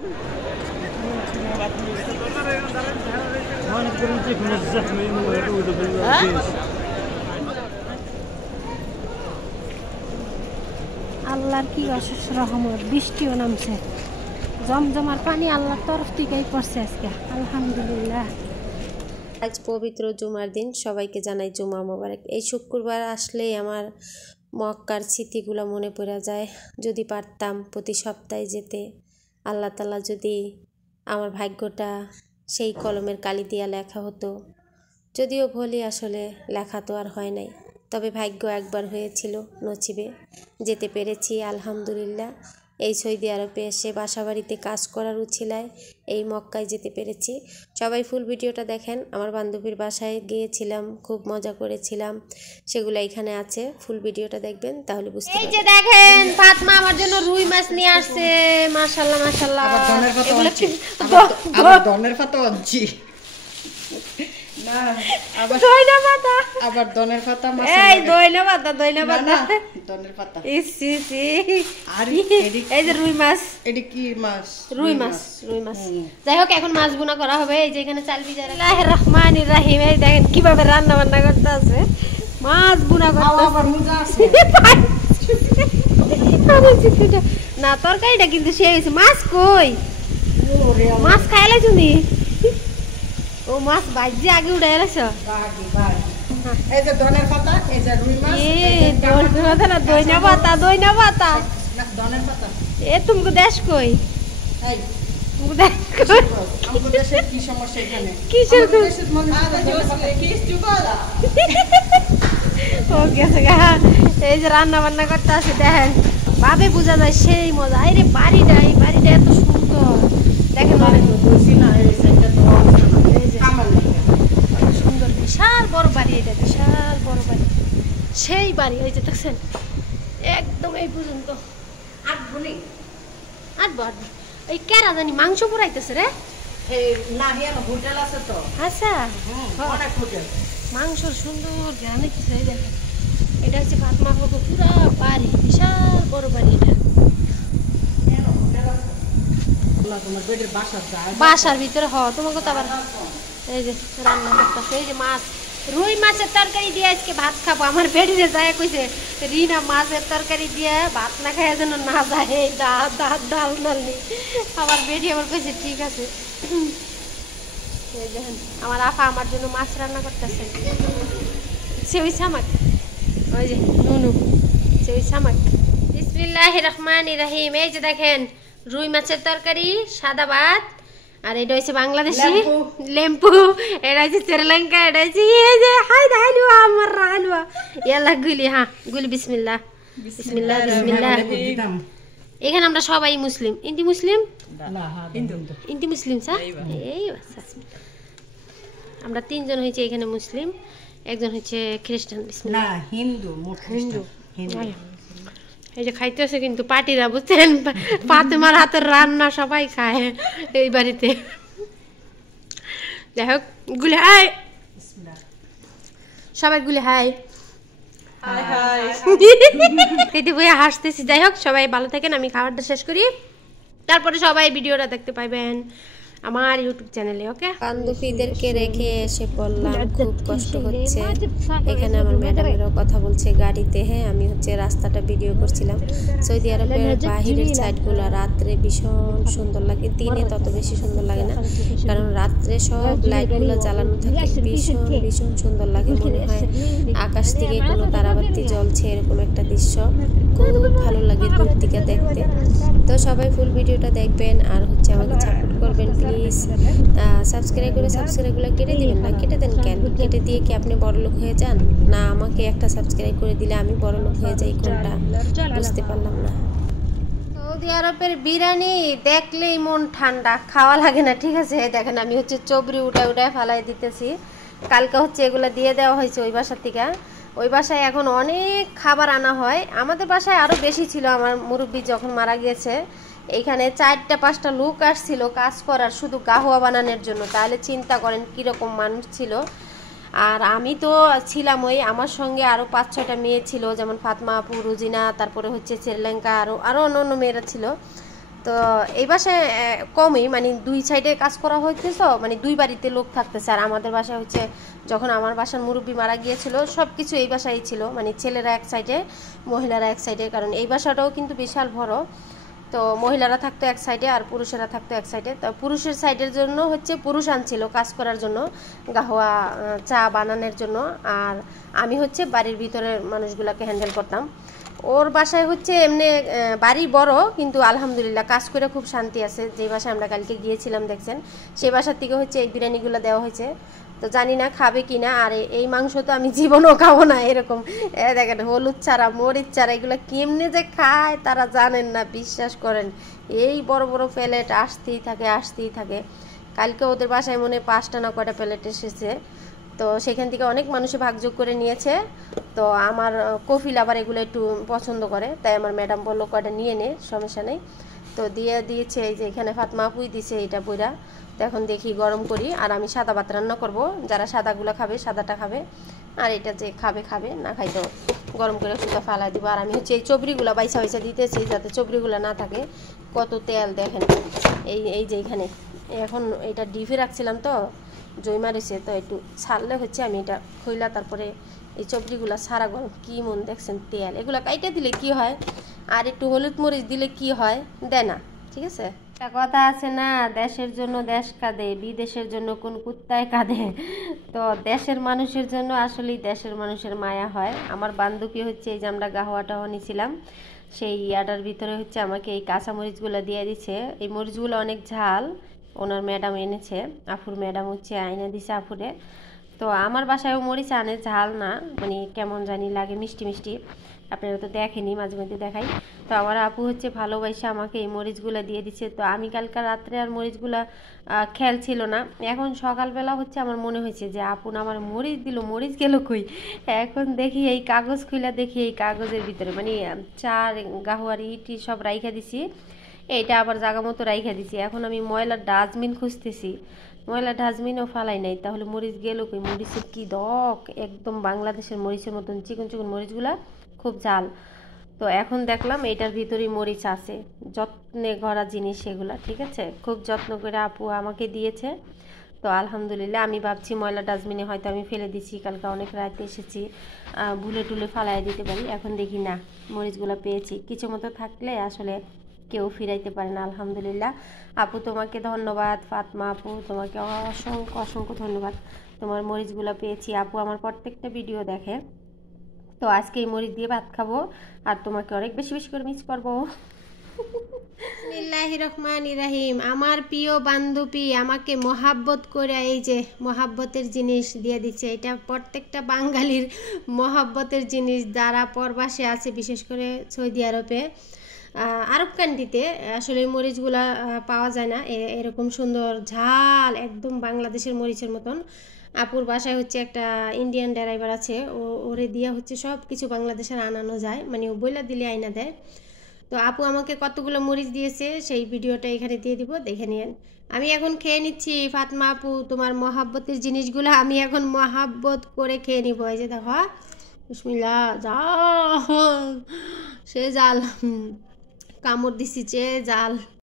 আল্লাহর কি অশেষ রহমত, বৃষ্টিও নামছে, জমজমার পানি আল্লাহর তরফ থেকেই পড়ছে আজকে, আলহামদুলিল্লাহ। আজ পবিত্র জুমার দিন, সবাইকে জানাই জুমা মোবারক। এই শুক্রবার আসলেই আমার মক্কার স্মৃতিগুলো মনে পড়ে যায়। যদি পারতাম প্রতি সপ্তাহে যেতে, আল্লাহ তাআলা যদি আমার ভাগ্যটা সেই কলমের কালি দিয়া লেখা হতো। যদিও বলি আসলে লেখা তো আর হয় নাই, তবে ভাগ্য একবার হয়েছিল, নসিবে যেতে পেরেছি আলহামদুলিল্লাহ। এই সৌদি আরবে এসে বাসাবাড়িতে কাজ করার উছিলায় এই মক্কায় যেতে পেরেছি। সবাই ফুল ভিডিওটা দেখেন। আমার বান্ধবীর বাসায় গিয়েছিলাম, খুব মজা করেছিলাম, সেগুলো এখানে আছে, ফুল ভিডিওটা দেখবেন তাহলে বুঝতে পারবেন। এই যে দেখেন ফাতমা আমার জন্য রুই মাছ নিয়ে আসছে, মাশাআল্লাহ মাশাআল্লাহ। আবার দনের পাতা আনছি না, আবার দইনা পাতা, আবার দনের পাতা মাছ, এই দইনা পাতা, দইনা পাতা, দনের পাতা। ইসি আর এই যে রুই মাছ, এটা কি মাছ? রুই মাছ, রুই মাছ। যাই হোক এখন মাছ বোনা করা হবে। এই যে এখানে চাল ভিজা, বিসমিল্লাহির রহমানির রহিম। এই দেখেন কিভাবে রান্না বান্না করতে আছে, মাছ বোনা করতে আবার মজা আছে না। তরকারিটা কিন্তু সে হয়েছে। মাছ কই? মাছ খাইলে তুমি? ও মাছ ভাজি আগে উড়ে এলাছো। এই যে দনের পাতা, এই যে রুই মাছ, এই দনের পাতা না, দইনা পাতা, দইনা পাতা। না দনের পাতা। এ তুমি দেশ কই? এই তুমি দেশ কই? আমাদের দেশে কি সমস্যা এখানে? কিসের আমাদের দেশের মানুষ কি বলা? ও গেছে গা। এই যে রান্না বান্না করতে আছে দেখেন, ভাবে বোঝা যায় সেই মজা। আরে বাড়িটা, এই বাড়িটা এত সুন্দর দেখেন, অনেক সুন্দর, বিশাল বড় বাড়ি, এটা বিশাল বড় বাড়ি, সেই বাড়ি। ওই যে দেখছেন একদম এই পর্যন্ত আটবো এই কেরা জানি মাংস পুরাইতেছে রে। হোটেল আছে তো, আচ্ছা অনেক হোটেল, মাংস সুন্দর গ্রামে কিছু। এই দেখেন এটা হচ্ছে ফাতমা পুরো পুরা বাড়ি, বিশাল বড় বাড়ি। এটা বাসার ভিতরে তোমাকে তো আবার এই যে রান্না করতেছে। এই যে মাছ, রুই মাছের তরকারি দিয়ে আজকে ভাত খাবো। আমার বেডিরে যায় কইছে রিনা মাছের তরকারি দিয়ে ভাত না খায় যেন না যায়, এই ডাল নালনি। আমার বেডি আমার কইছে ঠিক আছে। এই দেখেন আমার আপা আমার জন্য মাছ রান্না করতেছে, সেউই শামাক, ওই যে নুনু সেউই শামাক। বিসমিল্লাহির রহমানির রহিম। এই যে দেখেন রুই মাছের তরকারি, সাদা ভাত, আর এটা হচ্ছে বাংলাদেশি লেম্পু, এটা হচ্ছে শ্রীলঙ্কা, এটা হচ্ছে এই যে হালুয়া, আমার হালুয়া ইয়াল্লা গুলি। হ্যাঁ গুলি। বিসমিল্লাহ বিসমিল্লাহ বিসমিল্লাহ। এখানে আমরা সবাই মুসলিম। ইন্দি মুসলিম, ইন্দি মুসলিম স্যার। এই আমরা তিনজন হয়েছে এখানে মুসলিম, একজন হচ্ছে খ্রিস্টান। বিসমিল্লাহ। হিন্দু। এই যে খাইতেছে কিন্তু পার্টিরা, বুঝছেন, ফাতেমার হাতের রান্না সবাই খায় এই বাড়িতে। যাই হোক গুলি হাই, সবাই গুলি হাই খেতে বইয়া হাসতেছি। যাই হোক সবাই ভালো থাকেন, আমি খাবারটা শেষ করি, তারপরে সবাই ভিডিওটা দেখতে পাইবেন আমার ইউটিউব চ্যানেলে। ওকে, বান্ধবীদেরকে রেখে এসে পড়লাম, খুব কষ্ট হচ্ছে। এখানে আমার ম্যাডামেরও কথা বলছে গাড়িতে। হ্যাঁ আমি হচ্ছে রাস্তাটা ভিডিও করছিলাম। সৌদি আরবের বাহিরের সাইডগুলো রাত্রে ভীষণ সুন্দর লাগে, দিনে তত বেশি সুন্দর লাগে না, কারণ রাত্রে সব লাইটগুলো জ্বালানো থাকে, ভীষণ ভীষণ সুন্দর লাগে। মনে হয় আকাশ থেকে কোনো তারাবাতি জ্বলছে, এরকম একটা দৃশ্য খুব ভালো লাগে দূর থেকে দেখতে। তো সবাই ফুল ভিডিওটা দেখবেন আর হচ্ছে আমাকে সাপোর্ট করবেন প্লিজ। সাবস্ক্রাইব করে সাবস্ক্রাইবগুলো কেটে দিবেন না। কেটে দেন কেন? কেটে দিয়ে কি আপনি বড়লোক হয়ে যান? না আমাকে একটা সাবস্ক্রাইব করে দিলে আমি বড়লোক হয়ে যাই, কোনটা বুঝতে পারলাম না। সৌদি আরবের বিরিয়ানি দেখলেই মন ঠান্ডা, খাওয়া লাগে না, ঠিক আছে। দেখেন আমি হচ্ছে চবরি উঠায় ফালাই দিতেছি। কালকে হচ্ছে এগুলো দিয়ে দেওয়া হয়েছে ওই বাসার থেকে। ওই বাসায় এখন অনেক খাবার আনা হয়, আমাদের বাসায় আরও বেশি ছিল। আমার মুরব্বি যখন মারা গিয়েছে এইখানে 4-5টা লোক আসছিল কাজ করার, শুধু গাহুয়া বানানোর জন্য। তাহলে চিন্তা করেন কীরকম মানুষ ছিল। আর আমি তো ছিলাম, ওই আমার সঙ্গে আরও 5-6টা মেয়ে ছিল, যেমন ফাতমা আপু, রুজিনা, তারপরে হচ্ছে শ্রীলঙ্কা, আরও অন্য অন্য মেয়েরা ছিল। তো এই বাসায় কমই, মানে 2 সাইডে কাজ করা হইতেছে, মানে 2 বাড়িতে লোক থাকতেছে। আর আমাদের বাসায় হচ্ছে যখন আমার বাসার মুরব্বী মারা গিয়েছিল সব কিছু এই বাসায় ছিল, মানে ছেলেরা এক সাইডে মহিলারা এক সাইডে, কারণ এই বাসাটাও কিন্তু বিশাল বড়। তো মহিলারা থাকতো এক সাইডে আর পুরুষেরা থাকতো এক সাইডে। তো পুরুষের সাইডের জন্য হচ্ছে পুরুষ আনছিল কাজ করার জন্য, গাহওয়া চা বানানোর জন্য, আর আমি হচ্ছে বাড়ির ভিতরের মানুষগুলোকে হ্যান্ডেল করতাম। ওর বাসায় হচ্ছে এমনি বাড়ি বড়, কিন্তু আলহামদুলিল্লাহ কাজ করে খুব শান্তি আছে। যে বাসায় আমরা কালকে গিয়েছিলাম দেখছেন, সেই বাসার থেকে হচ্ছে এই বিরিয়ানিগুলো দেওয়া হয়েছে। তো জানি না খাবে কি না। আর এই মাংস তো আমি জীবনও খাবো না এরকম। দেখেন হলুদ ছাড়া মরিচ ছাড়া এগুলো কেমনে যে খায় তারা জানেন না, বিশ্বাস করেন। এই বড় বড় প্লেট আসতেই থাকে। কালকে ওদের বাসায় মনে 5টা না কয়টা প্লেট এসেছে। তো সেখান থেকে অনেক মানুষে ভাগযোগ করে নিয়েছে। তো আমার কফিল আবার এগুলো একটু পছন্দ করে, তাই আমার ম্যাডাম বললো কয়টা নিয়ে নে, সমস্যা নেই। তো দিয়েছে, এই যে এখানে ফাতমা আপুই দিছে এটা বইরা। তো এখন দেখি গরম করি, আর আমি সাদা ভাত রান্না করব। যারা সাদাগুলো খাবে সাদাটা খাবে, আর এটা যে খাবে না খাইতেও গরম করে সুতা ফালাই দিব। আর আমি হচ্ছে এই চবড়িগুলো বাইসা দিতেছি যাতে চবড়িগুলো না থাকে। কত তেল দেখেন, এই যে এখানে এখন এটা ডিপে রাখছিলাম তো জয়মা রয়েছে, তো একটু ছাড়লে হচ্ছে আমি এটা খইলা তারপরে এই চবড়িগুলো সারা গরম। কি মন দেখছেন তেল, এগুলো কাইটা দিলে কি হয়, আর একটু হলুদ মরিচ দিলে কি হয়, দেয় না। ঠিক আছে, একটা কথা আছে না, দেশের জন্য দেশ কাঁদে, বিদেশের জন্য কোন কুত্তায় কাঁদে। তো দেশের মানুষের জন্য আসলেই দেশের মানুষের মায়া হয়। আমার বান্ধবী হচ্ছে এই যে আমরা গাহওয়াটা নিয়েছিলাম, সেই ইয়াটার ভিতরে হচ্ছে আমাকে এই কাঁচা মরিচগুলো দিয়ে দিচ্ছে। এই মরিচগুলো অনেক ঝাল, ওনার ম্যাডাম এনেছে, আফুর ম্যাডাম হচ্ছে আইনা দিছে আফুরে। তো আমার বাসায়ও মরিচ আনে, ঝাল না, মানে কেমন জানি লাগে, মিষ্টি। আপনারা তো দেখেনি, মাঝে মধ্যে দেখাই। তো আমার আপু হচ্ছে ভালোবাসে আমাকে এই মরিচগুলো দিয়ে দিচ্ছে। তো আমি কালকে রাত্রে আর মরিচগুলা খেয়াল ছিল না, এখন সকালবেলা হচ্ছে আমার মনে হয়েছে যে আপু আমার মরিচ দিল, মরিচ গেল কই। এখন দেখি এই কাগজ খুলে দেখি এই কাগজের ভিতরে মানে চার গাহুয়ারি ইটি সব রাইখা দিছি, এইটা আবার জায়গা মতো রাইখা দিছি। এখন আমি ময়লার ডাস্টবিন খুঁজতেছি, ময়লা ডাস্টবিনও ফালাই নাই, তাহলে মরিচ গেল কই। মরিচের কি দক, একদম বাংলাদেশের মরিচের মতন চিকন মরিচগুলা, খুব ঝাল। তো এখন দেখলাম এটার ভিতরেই মরিচ আছে, যত্নে গড়া জিনিস এগুলা। ঠিক আছে, খুব যত্ন করে আপু আমাকে দিয়েছে। তো আলহামদুলিল্লাহ, আমি ভাবছি ময়লা ডাস্টবিনে হয়তো আমি ফেলে দিছি, কালকে অনেক রাতে এসেছি, ভুলে টুলে ফালাই দিতে পারি। এখন দেখি না, মরিচগুলো পেয়েছি। কিছু মতো থাকলে আসলে কেউ ফিরাইতে পারে না। আলহামদুলিল্লাহ আপু, তোমাকে ধন্যবাদ। ফাতমা আপু, তোমাকে অসংখ্য ধন্যবাদ। তোমার মরিচগুলো পেয়েছি। আপু আমার প্রত্যেকটা ভিডিও দেখে, তো আজকে এই মরিচ দিয়ে ভাত খাবো, আর তোমাকে অনেক বেশি করে মিস করবো। বিসমিল্লাহির রহমানির রহিম। আমার প্রিয় বান্ধবী আমাকে মহাব্বত করে এই যে মহাব্বতের জিনিস দিয়ে দিচ্ছে। এটা প্রত্যেকটা বাঙালির মহাব্বতের জিনিস, যারা পরবাসে আছে, বিশেষ করে সৌদি আরব কান্ট্রিতে আসলে এই মরিচগুলা পাওয়া যায় না এরকম সুন্দর ঝাল, একদম বাংলাদেশের মরিচের মতন। আপুর বাসায় হচ্ছে একটা ইন্ডিয়ান ড্রাইভার আছে, ওরে দিয়া হচ্ছে সব কিছু বাংলাদেশের আনানো যায়, মানে ও বইলা দিলে আইনা দেয়। তো আপু আমাকে কতগুলো মরিচ দিয়েছে সেই ভিডিওটা এখানে দিয়ে দিব, দেখে নিন। আমি এখন খেয়ে নিচ্ছি। ফাতমা আপু, তোমার মহাব্বতের জিনিসগুলো আমি এখন মহাব্বত করে খেয়ে নিব। এই যে দেখো, বিসমিল্লাহ, জাল, সে জাল, কামড় দিছি যে জাল।